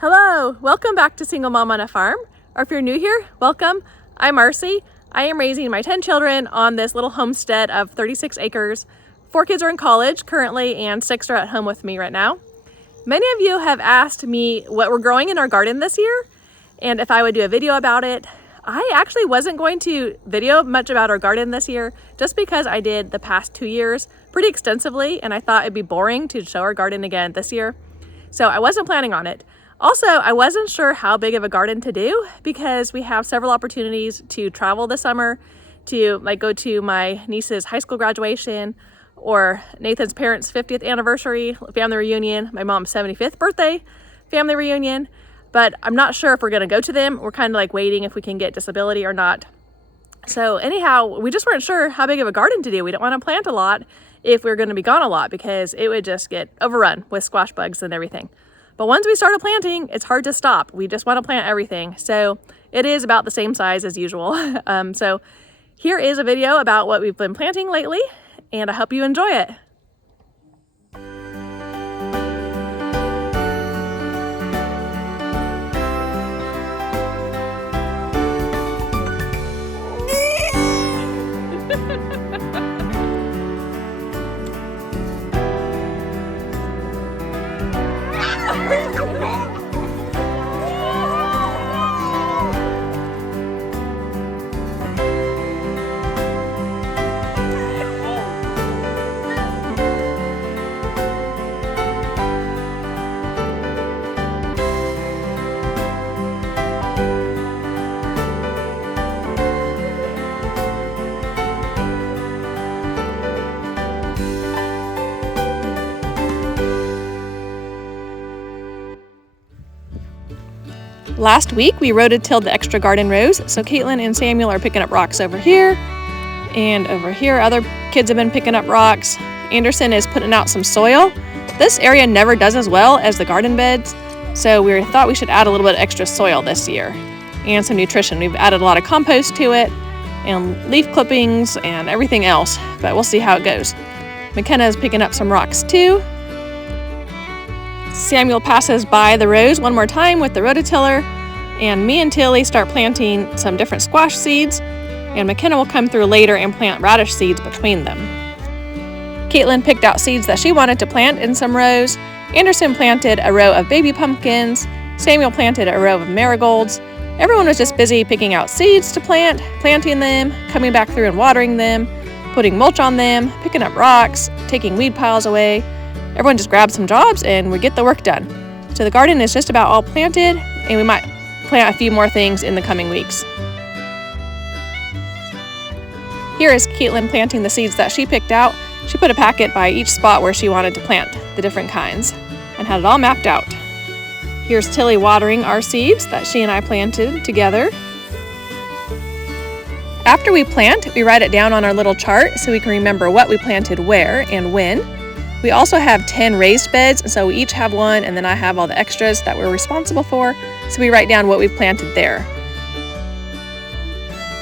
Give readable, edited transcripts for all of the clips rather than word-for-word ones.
Hello, welcome back to Single Mom on a Farm. Or if you're new here, welcome. I'm Marcy. I am raising my 10 children on this little homestead of 36 acres. 4 kids are in college currently and 6 are at home with me right now. Many of you have asked me what we're growing in our garden this year and if I would do a video about it. I actually wasn't going to video much about our garden this year just because I did the past 2 years pretty extensively and I thought it'd be boring to show our garden again this year. So I wasn't planning on it. Also, I wasn't sure how big of a garden to do because we have several opportunities to travel this summer to go to my niece's high school graduation or Nathan's parents' 50th anniversary family reunion, my mom's 75th birthday family reunion. But I'm not sure if we're going to go to them. We're kind of waiting if we can get disability or not. So anyhow, we just weren't sure how big of a garden to do. We don't want to plant a lot if we're going to be gone a lot because it would just get overrun with squash bugs and everything. But once we started planting, it's hard to stop. We just want to plant everything. So it is about the same size as usual. So here is a video about what we've been planting lately, and I hope you enjoy it. Last week we rototilled the extra garden rows, so Caitlin and Samuel are picking up rocks over here, and over here other kids have been picking up rocks. Anderson is putting out some soil. This area never does as well as the garden beds, so we thought we should add a little bit of extra soil this year, and some nutrition. We've added a lot of compost to it, and leaf clippings, and everything else, but we'll see how it goes. McKenna is picking up some rocks too. Samuel passes by the rows one more time with the rototiller, and me and Tilly start planting some different squash seeds, and McKenna will come through later and plant radish seeds between them. Caitlin picked out seeds that she wanted to plant in some rows. Anderson planted a row of baby pumpkins. Samuel planted a row of marigolds. Everyone was just busy picking out seeds to plant, planting them, coming back through and watering them, putting mulch on them, picking up rocks, taking weed piles away. Everyone just grabbed some jobs and we get the work done. So the garden is just about all planted, and we might plant a few more things in the coming weeks. Here is Caitlin planting the seeds that she picked out. She put a packet by each spot where she wanted to plant the different kinds and had it all mapped out. Here's Tilly watering our seeds that she and I planted together. After we plant, we write it down on our little chart so we can remember what we planted where and when. We also have 10 raised beds, so we each have one, and then I have all the extras that we're responsible for, so we write down what we've planted there.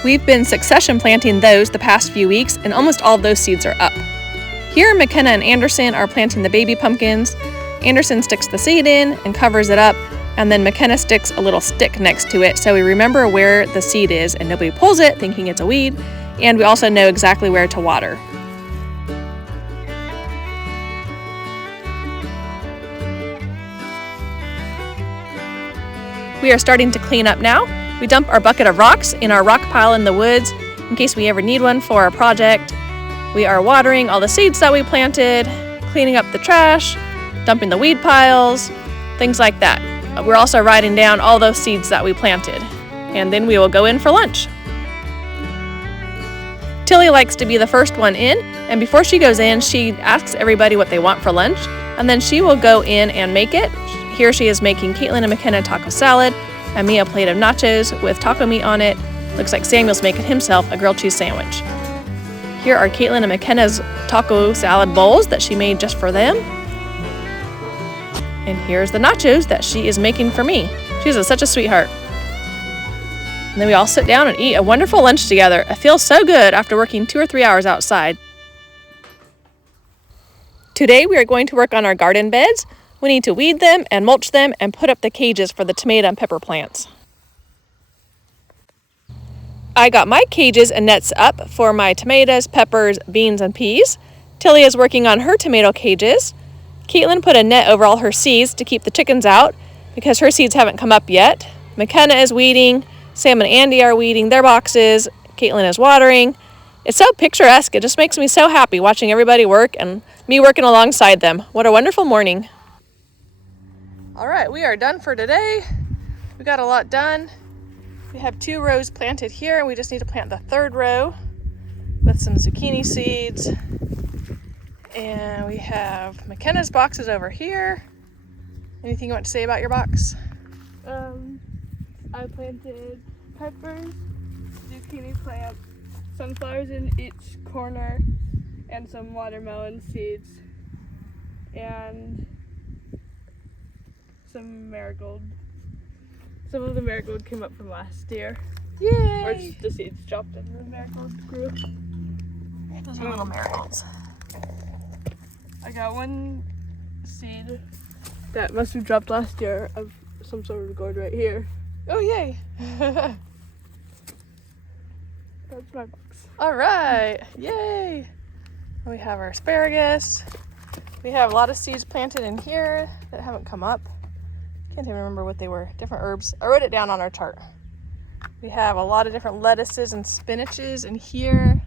We've been succession planting those the past few weeks, and almost all of those seeds are up. Here, McKenna and Anderson are planting the baby pumpkins. Anderson sticks the seed in and covers it up, and then McKenna sticks a little stick next to it so we remember where the seed is and nobody pulls it thinking it's a weed, and we also know exactly where to water. We are starting to clean up now. We dump our bucket of rocks in our rock pile in the woods in case we ever need one for a project. We are watering all the seeds that we planted, cleaning up the trash, dumping the weed piles, things like that. We're also writing down all those seeds that we planted, and then we will go in for lunch. Tilly likes to be the first one in, and before she goes in, she asks everybody what they want for lunch, and then she will go in and make it. Here she is making Caitlin and McKenna taco salad, and me a plate of nachos with taco meat on it. Looks like Samuel's making himself a grilled cheese sandwich. Here are Caitlin and McKenna's taco salad bowls that she made just for them. And here's the nachos that she is making for me. She's such a sweetheart. And then we all sit down and eat a wonderful lunch together. It feels so good after working 2 or 3 hours outside. Today we are going to work on our garden beds. We need to weed them and mulch them and put up the cages for the tomato and pepper plants. I got my cages and nets up for my tomatoes, peppers, beans, and peas. Tilly is working on her tomato cages. Caitlin put a net over all her seeds to keep the chickens out because her seeds haven't come up yet. McKenna is weeding. Sam and Andy are weeding their boxes. Caitlin is watering. It's so picturesque. It just makes me so happy watching everybody work and me working alongside them. What a wonderful morning. All right, we are done for today. We got a lot done. We have 2 rows planted here, and we just need to plant the 3rd row with some zucchini seeds. And we have McKenna's boxes over here. Anything you want to say about your box? I planted peppers, zucchini plants, sunflowers in each corner, and some watermelon seeds, and some marigold. Some of the marigold came up from last year. Yay! Or just the seeds dropped and the marigold grew. Those are little marigolds. I got one seed that must have dropped last year of some sort of gourd right here. Oh, yay! That's my box. All right, yay! We have our asparagus. We have a lot of seeds planted in here that haven't come up. Can't even remember what they were. Different herbs. I wrote it down on our chart. We have a lot of different lettuces and spinaches in here.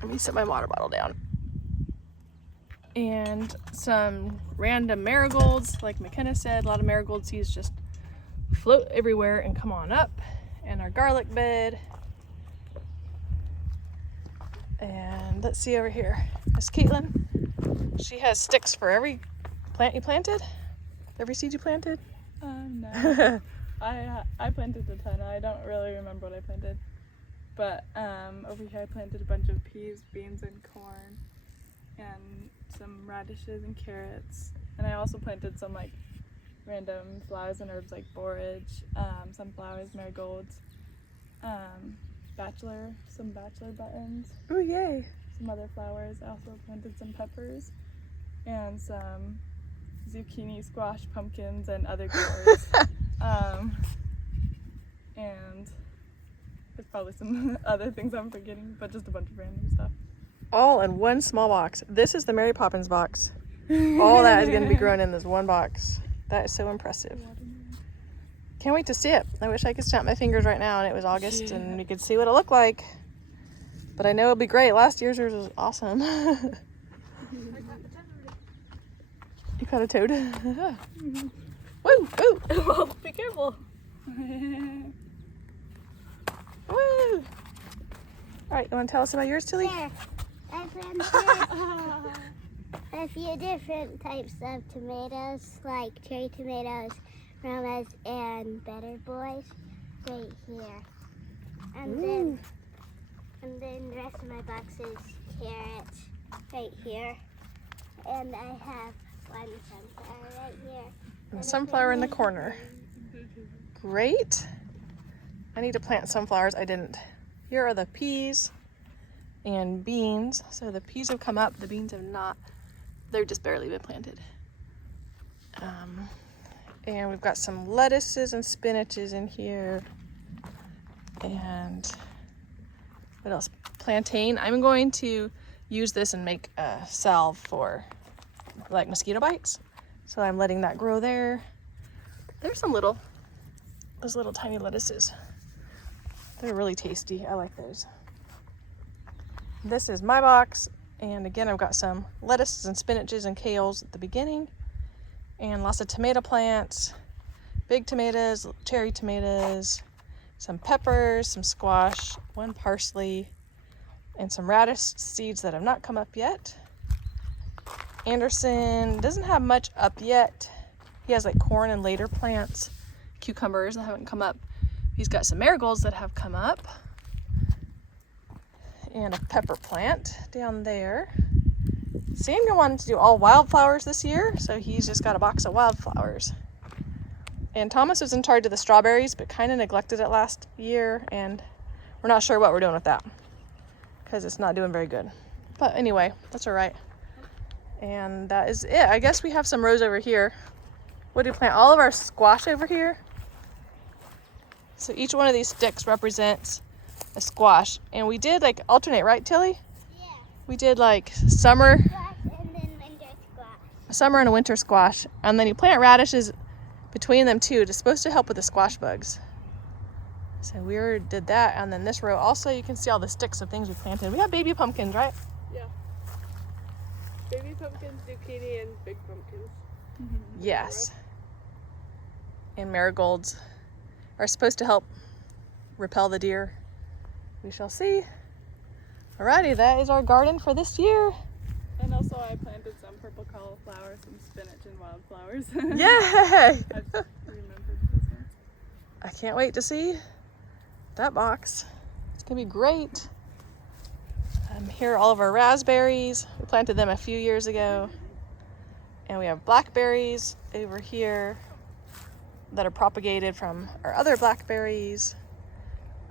Let me set my water bottle down. And some random marigolds, like McKenna said. A lot of marigold seeds just float everywhere and come on up. And our garlic bed. And let's see over here. Miss Caitlin. She has sticks for every plant you planted? Every seed you planted? No. I planted a ton. I don't really remember what I planted. But over here I planted a bunch of peas, beans, and corn. And some radishes and carrots. And I also planted some like random flowers and herbs like borage, sunflowers, marigolds, some bachelor buttons. Oh, yay. Some other flowers. I also planted some peppers and some zucchini, squash, pumpkins, and other gourds. And there's probably some other things I'm forgetting, but just a bunch of random stuff. All in one small box. This is the Mary Poppins box. All that is going to be grown in this one box. That is so impressive. Can't wait to see it. I wish I could snap my fingers right now and it was August and we could see what it looked like. But I know it'll be great. Last year's was awesome. You caught a toad? Woo! Woo! Well, be careful. Woo! Alright, you want to tell us about yours, Tilly? Sure. I planted a few different types of tomatoes, like cherry tomatoes, Romas, and Better Boys, right here. And then the rest of my box is carrots, right here. And I have one sunflower right here. And a sunflower in the corner. Great. I need to plant sunflowers. I didn't. Here are the peas and beans. So the peas have come up, the beans have not. They've just barely been planted. And we've got some lettuces and spinaches in here. And what else? Plantain. I'm going to use this and make a salve for like mosquito bites. So I'm letting that grow there. There's those little tiny lettuces. They're really tasty. I like those. This is my box. And again, I've got some lettuces and spinaches and kales at the beginning. And lots of tomato plants, big tomatoes, cherry tomatoes, some peppers, some squash, one parsley, and some radish seeds that have not come up yet. Anderson doesn't have much up yet. He has like corn and later plants, cucumbers that haven't come up. He's got some marigolds that have come up and a pepper plant down there. Samuel wanted to do all wildflowers this year, so he's just got a box of wildflowers. And Thomas was in charge of the strawberries, but kind of neglected it last year, and we're not sure what we're doing with that because it's not doing very good. But anyway, that's all right. And that is it. I guess we have some rows over here. What did we plant? All of our squash over here. So each one of these sticks represents a squash. And we did like alternate, right, Tilly? Yeah. We did like summer, Squash and then winter squash. a summer and a winter squash. And then you plant radishes between them too. It's supposed to help with the squash bugs. So we already did that. And then this row also, you can see all the sticks of things we planted. We have baby pumpkins, right? Yeah. Baby pumpkins, zucchini, and big pumpkins. Yes. And marigolds are supposed to help repel the deer. We shall see. Alrighty, that is our garden for this year. And also I planted some purple cauliflower, some spinach, and wildflowers. Yay! I've remembered this one. I can't wait to see that box. It's gonna be great. Here are all of our raspberries. We planted them a few years ago. And we have blackberries over here that are propagated from our other blackberries.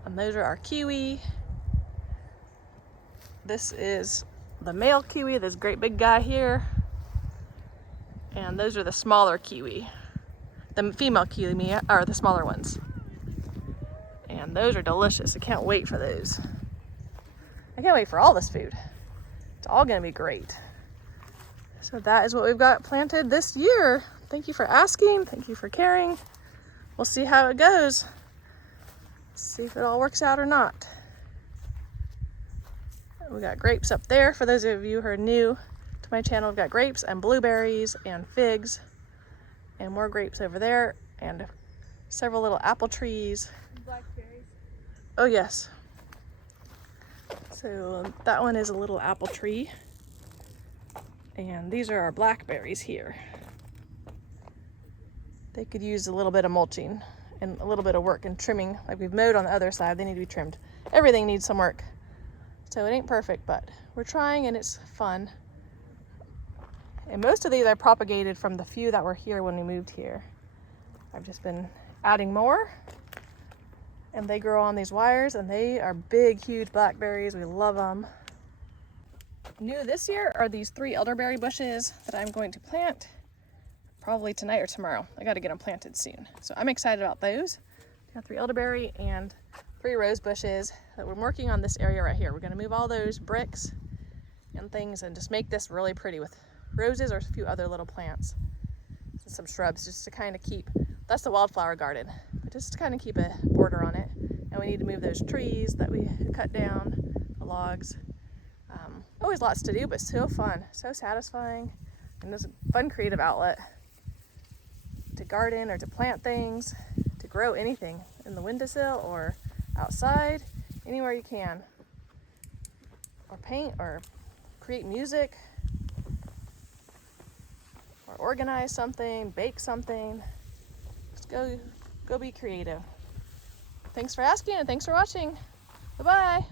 And those are our kiwi. This is the male kiwi, this great big guy here. And those are the smaller kiwi. The female kiwi are the smaller ones. And those are delicious. I can't wait for those. I can't wait for all this food. It's all gonna be great. So that is what we've got planted this year. Thank you for asking. Thank you for caring. We'll see how it goes. See if it all works out or not. We got grapes up there. For those of you who are new to my channel, we've got grapes and blueberries and figs and more grapes over there and several little apple trees. Blackberries. Oh yes. So that one is a little apple tree. And these are our blackberries here. They could use a little bit of mulching and a little bit of work and trimming. Like we've mowed on the other side, they need to be trimmed. Everything needs some work. So it ain't perfect, but we're trying and it's fun. And most of these I propagated from the few that were here when we moved here. I've just been adding more. And they grow on these wires and they are big, huge blackberries. We love them. New this year are these 3 elderberry bushes that I'm going to plant probably tonight or tomorrow. I got to get them planted soon. So I'm excited about those. Got 3 elderberry and 3 rose bushes that we're working on this area right here. We're going to move all those bricks and things and just make this really pretty with roses or a few other little plants and some shrubs just to kind of keep, that's the wildflower garden, but just to kind of keep a border on it. And we need to move those trees that we cut down, the logs. Always lots to do, but so fun, so satisfying. And it's a fun creative outlet to garden or to plant things, to grow anything in the windowsill or outside, anywhere you can. Or paint or create music or organize something, bake something. Just go be creative. Thanks for asking and thanks for watching. Bye-bye.